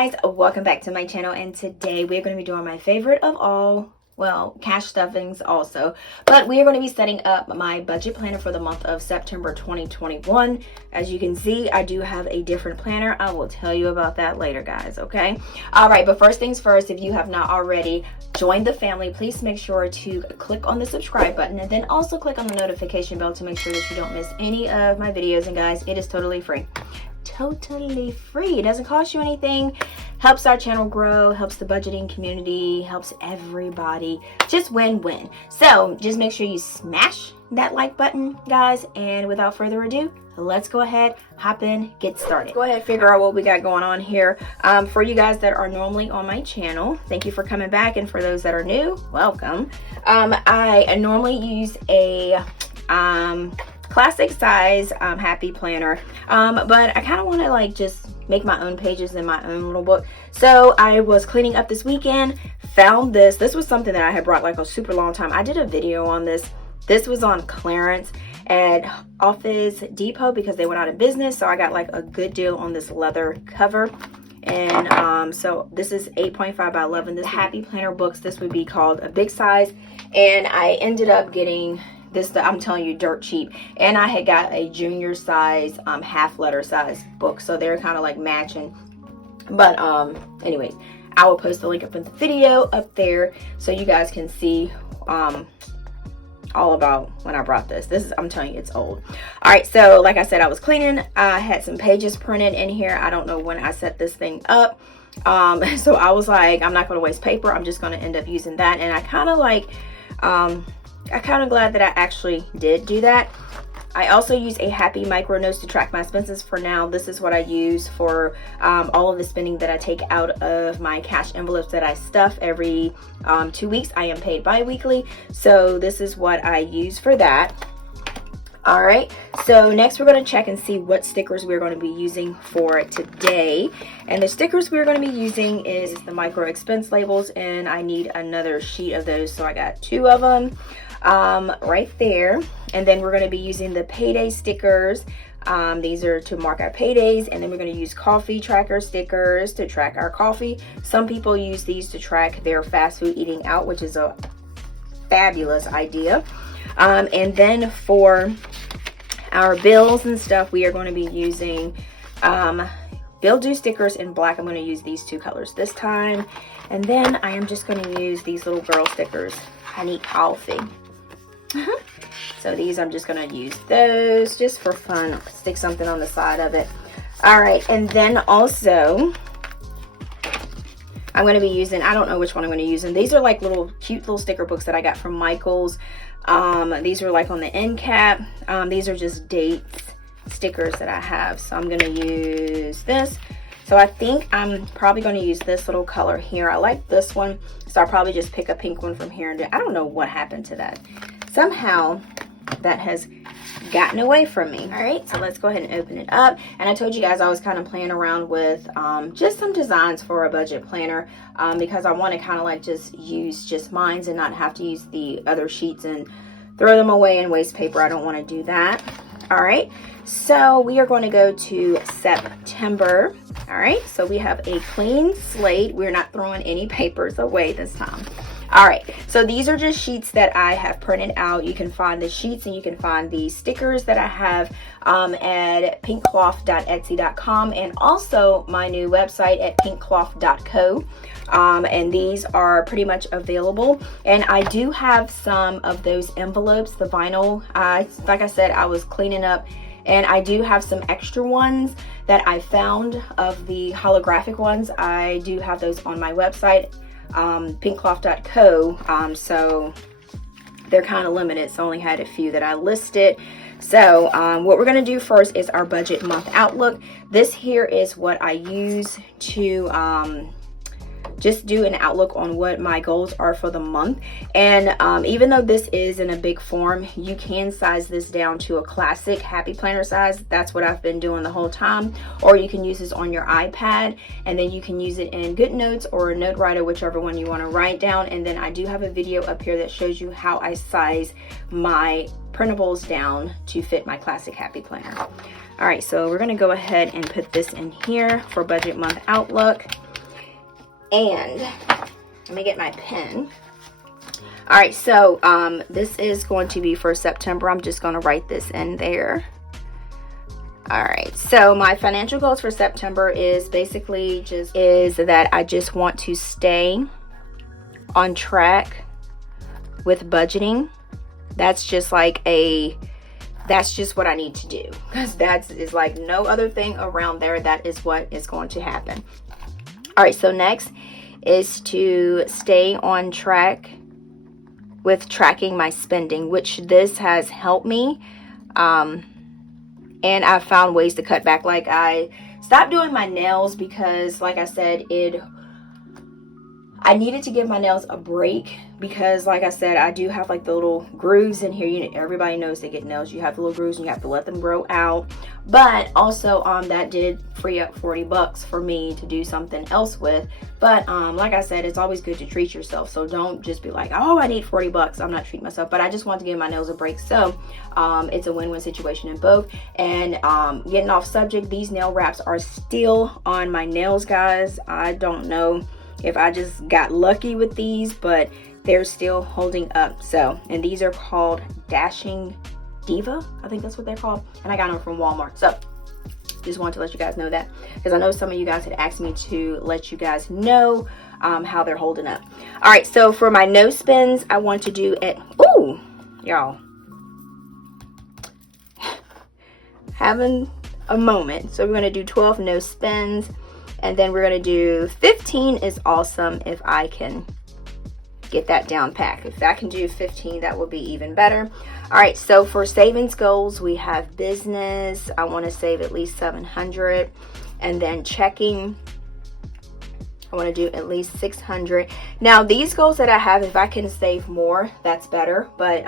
guys, welcome back to my channel, and today we're going to be doing my favorite of all, well, cash stuffings also, but we are going to be setting up my budget planner for the month of September 2021. As you can see, I do have a different planner. I will tell you about that later, guys, okay? All right, but first things first, if you have not already joined the family, please make sure to click on the subscribe button and then also click on the notification bell to make sure that you don't miss any of my videos. And guys, it is totally free. Totally free. It doesn't cost you anything, helps our channel grow, helps the budgeting community, helps everybody, just win-win. So just make sure you smash that like button, guys, and without further ado, let's go ahead, hop in, get started. Go ahead, figure out what we got going on here. For you guys that are normally on my channel, thank you for coming back, and for those that are new, welcome. I normally use a classic size happy planner, but I kind of want to like just make my own pages in my own little book. So I was cleaning up this weekend, found this was something that I had brought like a super long time. I did a video on this. This was on clearance at Office Depot because they went out of business, so I got like a good deal on this leather cover. And so this is 8.5 by 11. This happy planner books, this would be called a big size, and I ended up getting this, I'm telling you, dirt cheap. And I had got a junior size half letter size book, so they're kind of like matching. But anyways, I will post the link up in the video up there so you guys can see all about when I brought this. This is, I'm telling you, it's old. All right, so like I said, I was cleaning. I had some pages printed in here. I don't know when I set this thing up. So I was like, I'm not going to waste paper. I'm just going to end up using that. And I kind of like I'm kind of glad that I actually did do that. I also use a Happy Micro Notes to track my expenses for now. This is what I use for all of the spending that I take out of my cash envelopes that I stuff every 2 weeks. I am paid bi-weekly, so this is what I use for that. All right, so next we're going to check and see what stickers we're going to be using for today. And the stickers we're going to be using is the micro expense labels, and I need another sheet of those, so I got 2 of them right there. And then we're going to be using the payday stickers. These are to mark our paydays. And then we're going to use coffee tracker stickers to track our coffee. Some people use these to track their fast food eating out, which is a fabulous idea. And then for our bills and stuff, we are going to be using bill due stickers in black. I'm going to use these 2 colors this time. And then I am just going to use these little girl stickers. I need coffee. So these, I'm just going to use those just for fun. Stick something on the side of it. All right, and then also I'm going to be using, I don't know which one I'm going to use, and these are like little cute little sticker books that I got from Michael's. These are like on the end cap. These are just dates stickers that I have, so I'm going to use this. So I think I'm probably going to use this little color here. I like this one, so I'll probably just pick a pink one from here. And I don't know what happened to that. Somehow that has gotten away from me. All right, so let's go ahead and open it up. And I told you guys I was kind of playing around with just some designs for a budget planner because I want to kind of like just use just mine and not have to use the other sheets and throw them away and waste paper. I don't want to do that. All right, so we are going to go to September. All right, so we have a clean slate. We're not throwing any papers away this time. All right, so these are just sheets that I have printed out. You can find the sheets and you can find the stickers that I have at pinkcloth.etsy.com, and also my new website at pinkcloth.co. And these are pretty much available. And I do have some of those envelopes, the vinyl. Like I said, I was cleaning up, and I do have some extra ones that I found of the holographic ones. I do have those on my website, pinkcloth.co. So they're kind of limited, so I only had a few that I listed. So what we're going to do first is our budget month outlook. This here is what I use to just do an outlook on what my goals are for the month. And even though this is in a big form, you can size this down to a classic happy planner size. That's what I've been doing the whole time. Or you can use this on your iPad, and then you can use it in GoodNotes or Note Writer, whichever one you want to write down. And then I do have a video up here that shows you how I size my printables down to fit my classic happy planner. All right, so we're going to go ahead and put this in here for budget month outlook. And let me get my pen. All right, so this is going to be for September. I'm just going to write this in there. All right, so my financial goals for September is basically that I just want to stay on track with budgeting. That's just what I need to do, because that is like no other thing around there. That is what is going to happen. All right, so next is to stay on track with tracking my spending, which this has helped me. And I've found ways to cut back. Like, I stopped doing my nails because, like I said, I needed to give my nails a break, because like I said, I do have like the little grooves in here. Everybody knows they get nails. You have the little grooves and you have to let them grow out. But also that did free up $40 for me to do something else with. But like I said, it's always good to treat yourself. So don't just be like, oh, I need $40. I'm not treating myself. But I just want to give my nails a break. So it's a win-win situation in both. And getting off subject, these nail wraps are still on my nails, guys. I don't know if I just got lucky with these, but they're still holding up. So, and these are called Dashing Diva, I think that's what they're called, and I got them from Walmart. So just wanted to let you guys know that, because I know some of you guys had asked me to let you guys know how they're holding up. All right, so for my no spends, I want to do it. Ooh, y'all, having a moment. So we're going to do 12 no spends. And then we're going to do 15 is awesome if I can get that down packed. If I can do 15, that would be even better. All right, so for savings goals, we have business. I want to save at least $700. And then checking, I want to do at least $600. Now, these goals that I have, if I can save more, that's better. But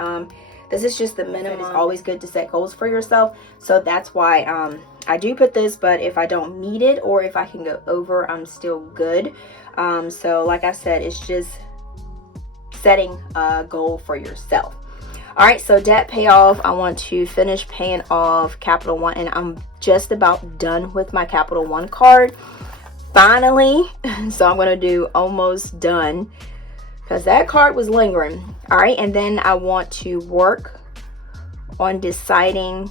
this is just the minimum. It's always good to set goals for yourself. So that's why I do put this, but if I don't need it or if I can go over, I'm still good. So like I said, it's just setting a goal for yourself. All right, so debt payoff, I want to finish paying off Capital One, and I'm just about done with my Capital One card. Finally, so I'm going to do almost done, because that card was lingering. All right, and then I want to work on deciding,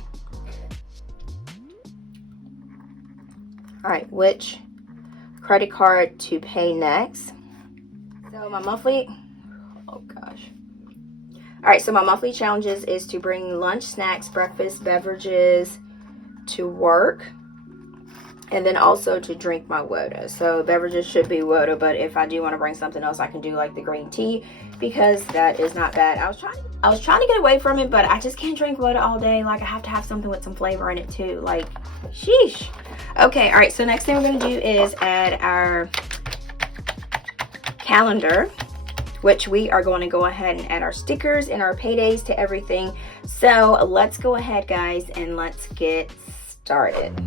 all right, which credit card to pay next. So my monthly, oh gosh. All right, so my monthly challenges is to bring lunch, snacks, breakfast, beverages to work. And then also to drink my water. So beverages should be water, but if I do want to bring something else, I can do like the green tea, because that is not bad. I was trying to get away from it, but I just can't drink water all day. Like, I have to have something with some flavor in it too. Like, sheesh. Okay, all right, so next thing we're going to do is add our calendar, which we are going to go ahead and add our stickers and our paydays to everything. So let's go ahead, guys, and let's get started.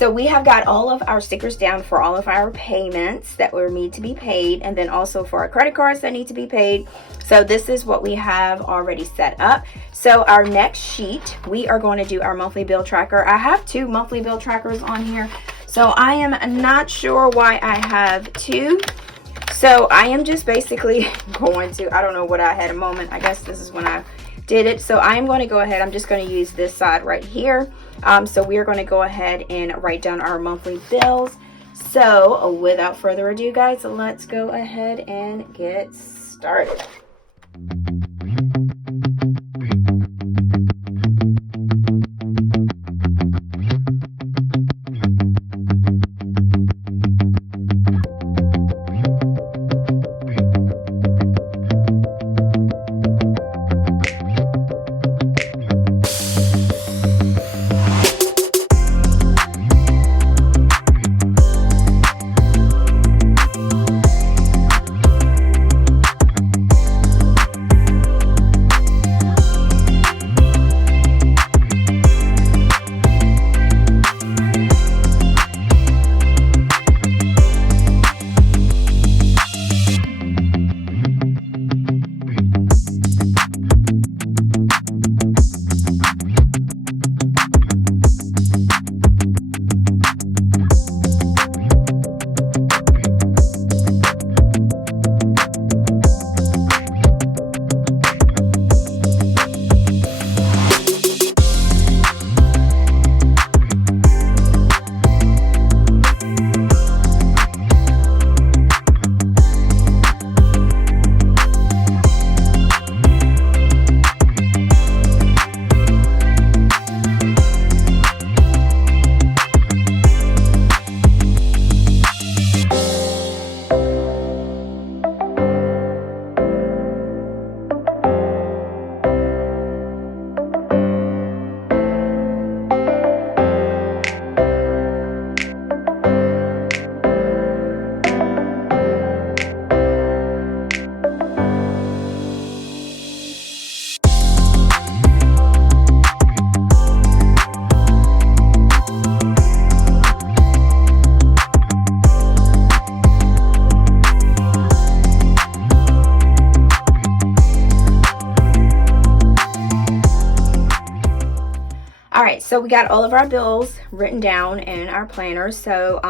so we have got all of our stickers down for all of our payments that will need to be paid, and then also for our credit cards that need to be paid. So this is what we have already set up. So our next sheet, we are going to do our monthly bill tracker. I have 2 monthly bill trackers on here, so I am not sure why I have 2. So I am just basically going to, I don't know what I had a moment. I guess this is when I did it. So I'm going to go ahead, I'm just going to use this side right here. So we are going to go ahead and write down our monthly bills. So without further ado, guys, let's go ahead and get started. So we got all of our bills written down in our planner. So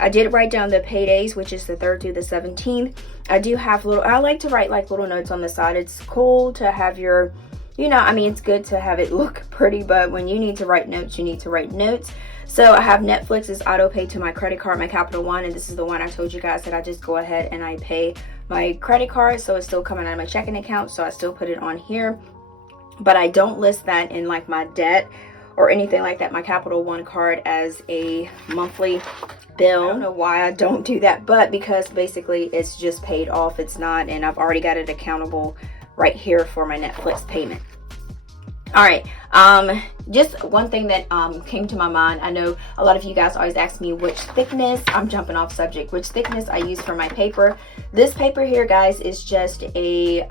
I did write down the paydays, which is the 3rd through the 17th. I do have I like to write like little notes on the side. It's cool to have your, you know, I mean, it's good to have it look pretty, but when you need to write notes, you need to write notes. So I have Netflix is auto pay to my credit card, my Capital One, and this is the one I told you guys that I just go ahead and I pay my credit card. So it's still coming out of my checking account, so I still put it on here, but I don't list that in like my debt or anything like that, my Capital One card, as a monthly bill. I don't know why I don't do that, but because basically it's just paid off. It's not, and I've already got it accountable right here for my Netflix payment. All right, just one thing that came to my mind. I know a lot of you guys always ask me which thickness, I'm jumping off subject, which thickness I use for my paper. This paper here, guys, is just a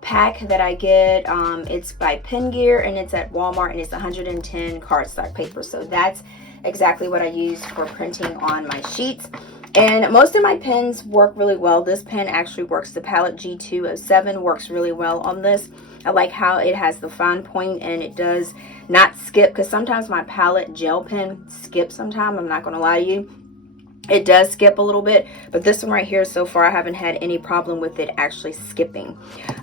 pack that I get. It's by Pen Gear, and it's at Walmart, and it's 110 cardstock paper. So that's exactly what I use for printing on my sheets. And most of my pens work really well. This pen actually works. The Palette G207 works really well on this. I like how it has the fine point and it does not skip, because sometimes my Palette gel pen skips sometimes. I'm not going to lie to you. It does skip a little bit, but this one right here, so far I haven't had any problem with it actually skipping.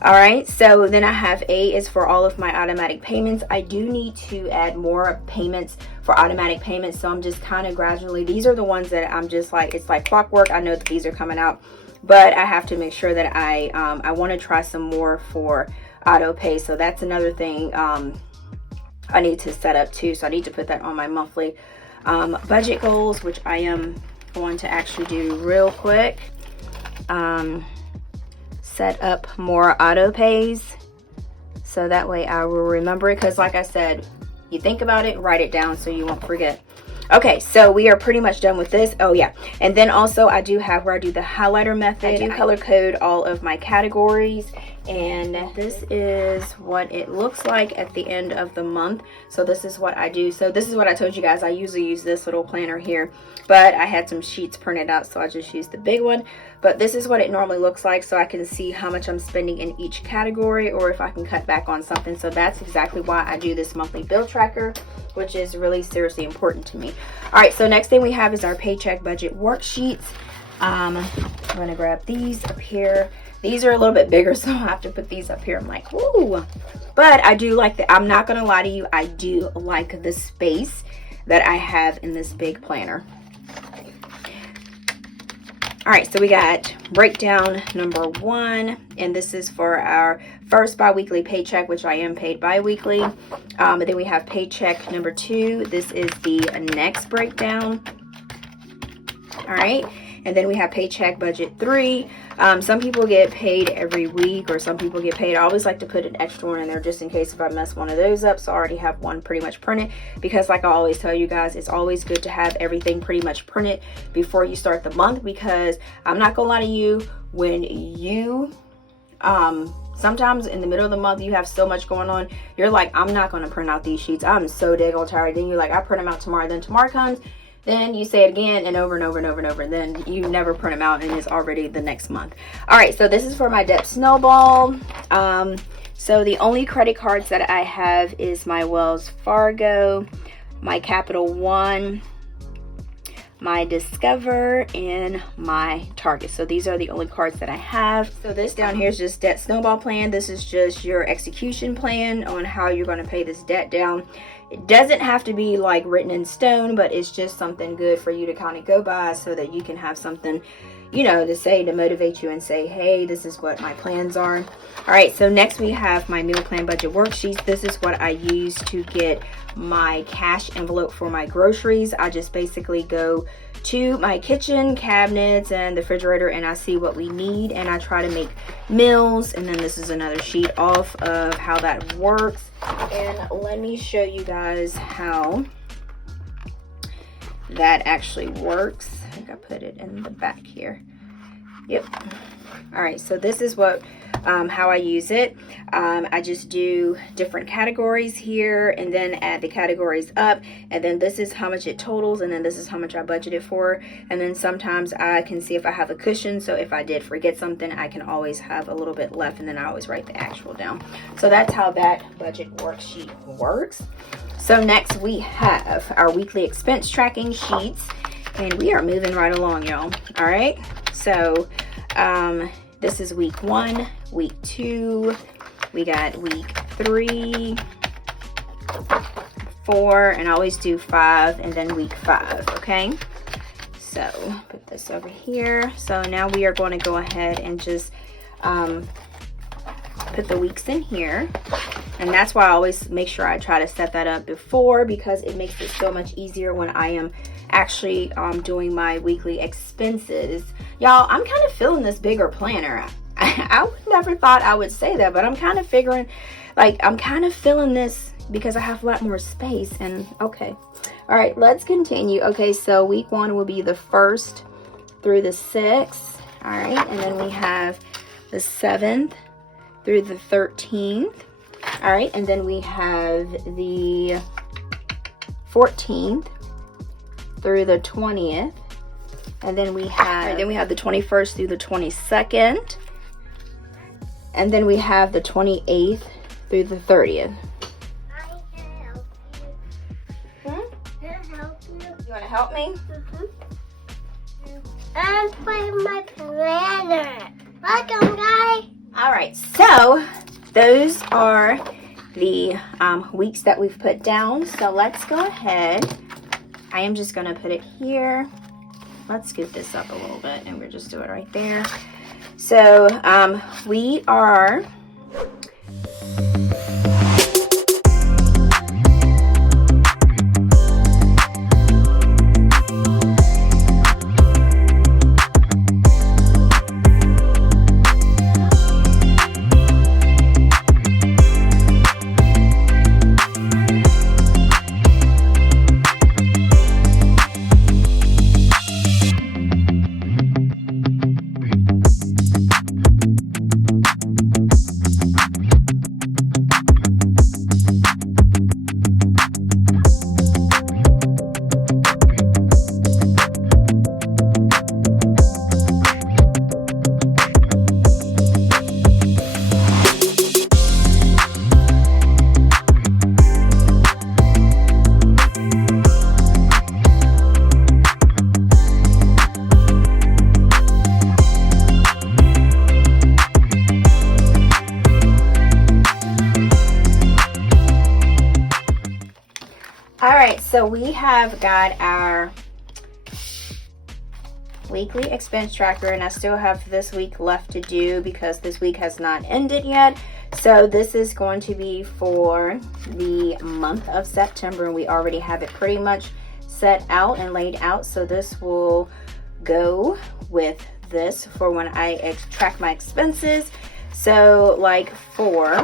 All right, so then I have A is for all of my automatic payments. I do need to add more payments for automatic payments, so I'm just kind of gradually, these are the ones that I'm just like, it's like clockwork. I know that these are coming out, but I have to make sure that I want to try some more for auto pay. So that's another thing I need to set up too. So I need to put that on my monthly budget goals, which I am going to actually do real quick. Set up more auto pays, so that way I will remember it, because like I said, you think about it, write it down so you won't forget. Okay, so we are pretty much done with this. Oh yeah, and then also I do have where I do the highlighter method. I do color code all of my categories, and this is what it looks like at the end of the month. So this is what I do. So this is what I told you guys. I usually use this little planner here, but I had some sheets printed out, so I just used the big one. But this is what it normally looks like, so I can see how much I'm spending in each category, or if I can cut back on something. So that's exactly why I do this monthly bill tracker, which is really seriously important to me. All right, so next thing we have is our paycheck budget worksheets. I'm gonna grab these up here. These are a little bit bigger, so I have to put these up here. I'm like, ooh. But I do like the, I'm not gonna lie to you, I do like the space that I have in this big planner. All right, so we got breakdown number 1, and this is for our first bi-weekly paycheck, which I am paid bi-weekly. And then we have paycheck number 2. This is the next breakdown. All right, and then we have paycheck budget 3. Some people get paid every week, or some people get paid. I always like to put an extra one in there just in case if I mess one of those up. So I already have one pretty much printed, because like I always tell you guys, it's always good to have everything pretty much printed before you start the month, because I'm not gonna lie to you, when you sometimes in the middle of the month you have so much going on, you're like, I'm not gonna print out these sheets, I'm so daggone tired. Then you're like, I print them out tomorrow. Then tomorrow comes, then you say it again and over and over and over and over, and then you never print them out, and it's already the next month. All right, so this is for my debt snowball. So the only credit cards that I have is my Wells Fargo, my Capital One, my Discover, and my Target. So these are the only cards that I have. So this down here is just debt snowball plan. This is just your execution plan on how you're going to pay this debt down. It doesn't have to be like written in stone, but it's just something good for you to kind of go by, so that you can have something, you know, to say, to motivate you and say, hey, this is what my plans are. All right, so next we have my meal plan budget worksheets. This is what I use to get my cash envelope for my groceries. I just basically go to my kitchen cabinets and the refrigerator, and I see what we need, and I try to make meals. And then this is another sheet off of how that works, and let me show you guys how that actually works. I think I put it in the back here. Yep. All right, so this is what how I use it. I just do different categories here, and then add the categories up, and then this is how much it totals, and then this is how much I budgeted for. And then sometimes I can see if I have a cushion, so if I did forget something, I can always have a little bit left, and then I always write the actual down. So that's how that budget worksheet works. So next we have our weekly expense tracking sheets, and we are moving right along, y'all. All right, so this is week 1, week 2, we got week 3, 4, and I always do 5, and then week 5, okay? So put this over here. So now we are going to go ahead and just put the weeks in here, and that's why I always make sure I try to set that up before, because it makes it so much easier when I am actually doing my weekly expenses. Y'all, I'm kind of feeling this bigger planner. I would never thought I would say that, but I'm kind of figuring, like, I'm kind of feeling this because I have a lot more space. And okay, all right, let's continue. Okay, so week 1 will be the 1st through the 6th. All right, and then we have the 7th through the 13th. All right, and then we have the 14th through the 20th, and then we have the 21st through the 22nd, and then we have the 28th through the 30th. I can help you. Can I help you? You want to help me? I'm playing my planner. Welcome, guys. All right, so those are the weeks that we've put down. So let's go ahead. I am just going to put it here. Let's scoot this up a little bit, and we'll just do it right there. So we are So we have got our weekly expense tracker, and I still have this week left to do because this week has not ended yet. So this is going to be for the month of September, and we already have it pretty much set out and laid out. So this will go with this for when I track my expenses. So like for,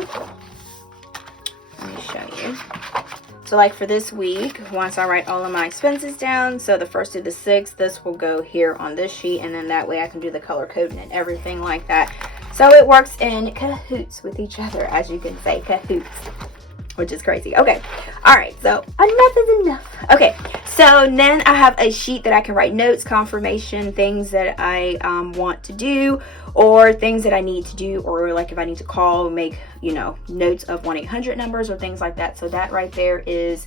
let me show you. So like for this week, once I write all of my expenses down, so the 1st to the 6th, this will go here on this sheet, and then that way I can do the color coding and everything like that. So it works in cahoots with each other, as you can say, cahoots, which is crazy. Okay, all right, so enough is enough. Okay, so then I have a sheet that I can write notes, confirmation, things that I want to do, or things that I need to do, or like if I need to call, make, you know, notes of 1-800 numbers or things like that. So that right there is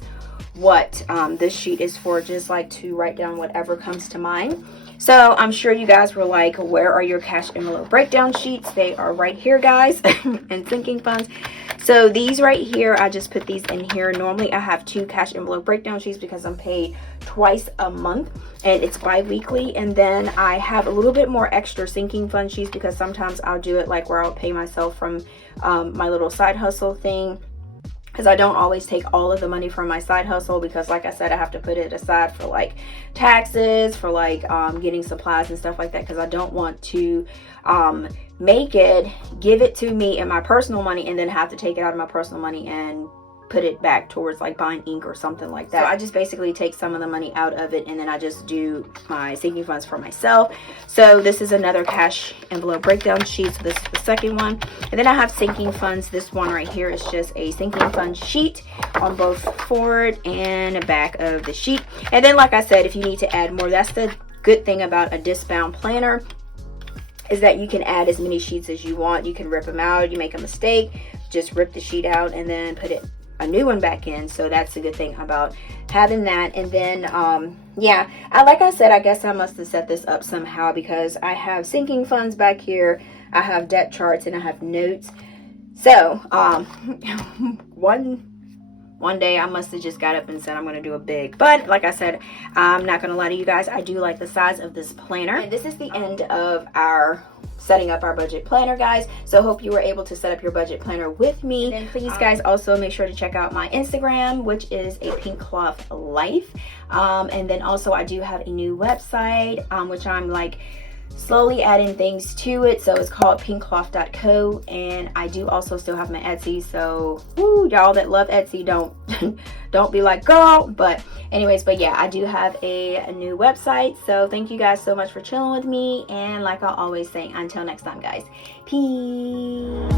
what this sheet is for, just like to write down whatever comes to mind. So I'm sure you guys were like, where are your cash envelope breakdown sheets? They are right here, guys, and sinking funds. So these right here, I just put these in here. Normally I have 2 cash envelope breakdown sheets because I'm paid twice a month and it's bi-weekly. And then I have a little bit more extra sinking fund sheets because sometimes I'll do it like where I'll pay myself from my little side hustle thing, because I don't always take all of the money from my side hustle, because like I said, I have to put it aside for like taxes, for like getting supplies and stuff like that, because I don't want to give it to me in my personal money and then have to take it out of my personal money and put it back towards like buying ink or something like that. So I just basically take some of the money out of it and then I just do my sinking funds for myself. So this is another cash envelope breakdown sheet. So this is the second one. And then I have sinking funds. This one right here is just a sinking fund sheet on both forward and back of the sheet. And then like I said, if you need to add more, that's the good thing about a disc-bound planner, is that you can add as many sheets as you want. You can rip them out. You make a mistake, just rip the sheet out and then put a new one back in. So that's the good thing about having that. And then yeah, like I said, I guess I must have set this up somehow, because I have sinking funds back here, I have debt charts, and I have notes. So one day I must have just got up and said I'm going to do a big, but like I said, I'm not going to lie to you guys, I do like the size of this planner. And this is the end of our setting up our budget planner, guys. So hope you were able to set up your budget planner with me. And then please, guys, also make sure to check out my Instagram, which is APinkeClothlife. And then also I do have a new website, which I'm like slowly adding things to it. So it's called pinkcloth.co, and I do also still have my Etsy. So y'all that love Etsy, don't be like, girl. But anyways, but yeah, I do have a new website. So thank you guys so much for chilling with me, and like I always say, until next time, guys, peace.